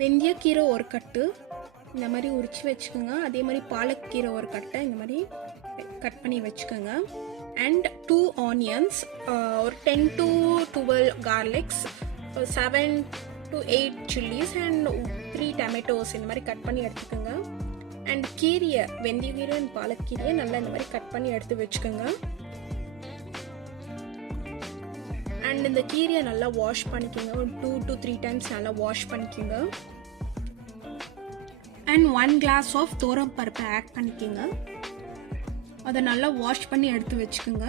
வெந்தயக்கீரை ஒரு கட்டு இந்த மாதிரி உரித்து வச்சுக்கோங்க. அதே மாதிரி பாலக்கீரை ஒரு கட்டை இந்த மாதிரி கட் பண்ணி வச்சுக்கோங்க. அண்ட் 2 ஆனியன்ஸ், ஒரு 10 to 12 garlics, 7 to 8 chilies and 3 tomatoes இந்த மாதிரி கட் பண்ணி எடுத்துக்கோங்க. அண்ட் கீரையை, வெந்தயக்கீரை அண்ட் பாலக்கீரையை நல்லா இந்த மாதிரி கட் பண்ணி எடுத்து வச்சுக்கோங்க. அண்ட் இந்த கீரையை நல்லா வாஷ் பண்ணிக்கோங்க. ஒரு 2 to 3 times நல்லா வாஷ் பண்ணிக்கோங்க. அண்ட் 1 glass ஆஃப் பருப்பை ஆட் பண்ணிக்கோங்க. அதை நல்லா வாஷ் பண்ணி எடுத்து வச்சுக்கோங்க.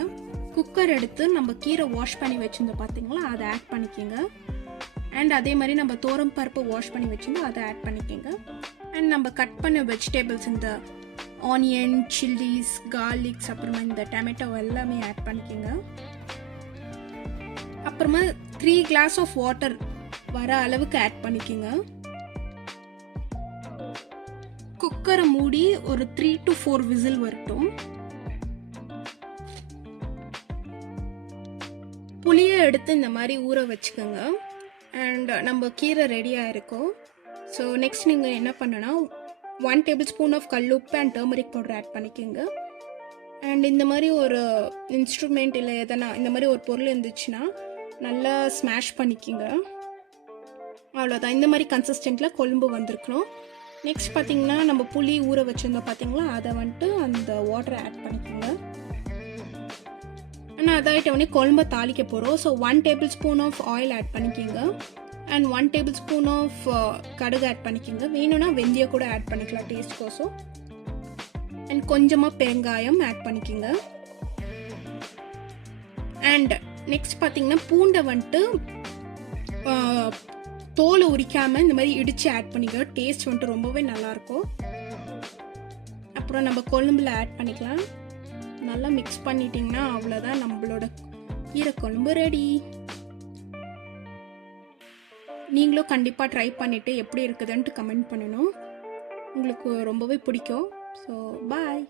குக்கர் எடுத்து நம்ம கீரை வாஷ் பண்ணி வச்சுருந்தோம் பார்த்தீங்களா, அதை ஆட் பண்ணிக்கோங்க. அண்ட் அதே மாதிரி நம்ம பருப்பை வாஷ் பண்ணி வச்சுருந்தோம், அதை ஆட் பண்ணிக்கோங்க. அண்ட் நம்ம கட் பண்ண வெஜிடபிள்ஸ், இந்த ஆனியன், சில்லிஸ், கார்லிக்ஸ், அப்புறமா இந்த டொமேட்டோ எல்லாமே ஆட் பண்ணிக்கோங்க. அப்புறமா 3 glass ஆஃப் வாட்டர் வர அளவுக்கு ஆட் பண்ணிக்கோங்க. குக்கரை மூடி ஒரு 3 to 4 விசில் வரட்டும். புளியை எடுத்து இந்த மாதிரி ஊற வச்சுக்கோங்க. அண்ட் நம்ம கீரை ரெடியாக இருக்கும். ஸோ நெக்ஸ்ட் நீங்கள் என்ன பண்ணனா 1 tablespoon ஆஃப் கல்லுப்பு அண்ட் டர்மரிக் பவுடர் ஆட் பண்ணிக்கோங்க. அண்ட் இந்த மாதிரி ஒரு இன்ஸ்ட்ருமெண்ட் இல்லை எதனா இந்த மாதிரி ஒரு பொருள் இருந்துச்சுன்னா நல்லா ஸ்மாஷ் பண்ணிக்கோங்க. அவ்வளோதான். இந்த மாதிரி கன்சிஸ்டன்ட்டில் கொழும்பு வந்திருக்கணும். நெக்ஸ்ட் பார்த்தீங்கன்னா நம்ம புளி ஊற வச்சுருந்தோம் பார்த்தீங்களா, அதை வந்துட்டு அந்த வாட்டரை ஆட் பண்ணிக்கோங்க. ஆனால் அதாகிட்ட உடனே கொழும்பை தாளிக்க போகிறோம். So 1 tablespoon of oil add பண்ணிக்கோங்க. அண்ட் 1 tablespoon ஆஃப் கடுகு ஆட் பண்ணிக்கோங்க. வேணும்னா வெந்தயம் கூட ஆட் பண்ணிக்கலாம் டேஸ்ட் கோசம். அண்ட் கொஞ்சமாக பெருங்காயம் ஆட் பண்ணிக்கோங்க. அண்ட் நெக்ஸ்ட் பார்த்தீங்கன்னா பூண்டை வந்துட்டு தோலை உரிக்காமல் இந்த மாதிரி இடித்து ஆட் பண்ணிக்க. டேஸ்ட் வந்துட்டு ரொம்பவே நல்லாயிருக்கும். அப்புறம் நம்ம கொழும்புல ஆட் பண்ணிக்கலாம். நல்லா மிக்ஸ் பண்ணிட்டிங்கன்னா அவ்வளோதான், நம்மளோட கீரை கொழும்பு ரெடி. நீங்களும் கண்டிப்பாக ட்ரை பண்ணிவிட்டு எப்படி இருக்குதுன்ட்டு கமெண்ட் பண்ணணும். உங்களுக்கு ரொம்பவே பிடிக்கும். So bye.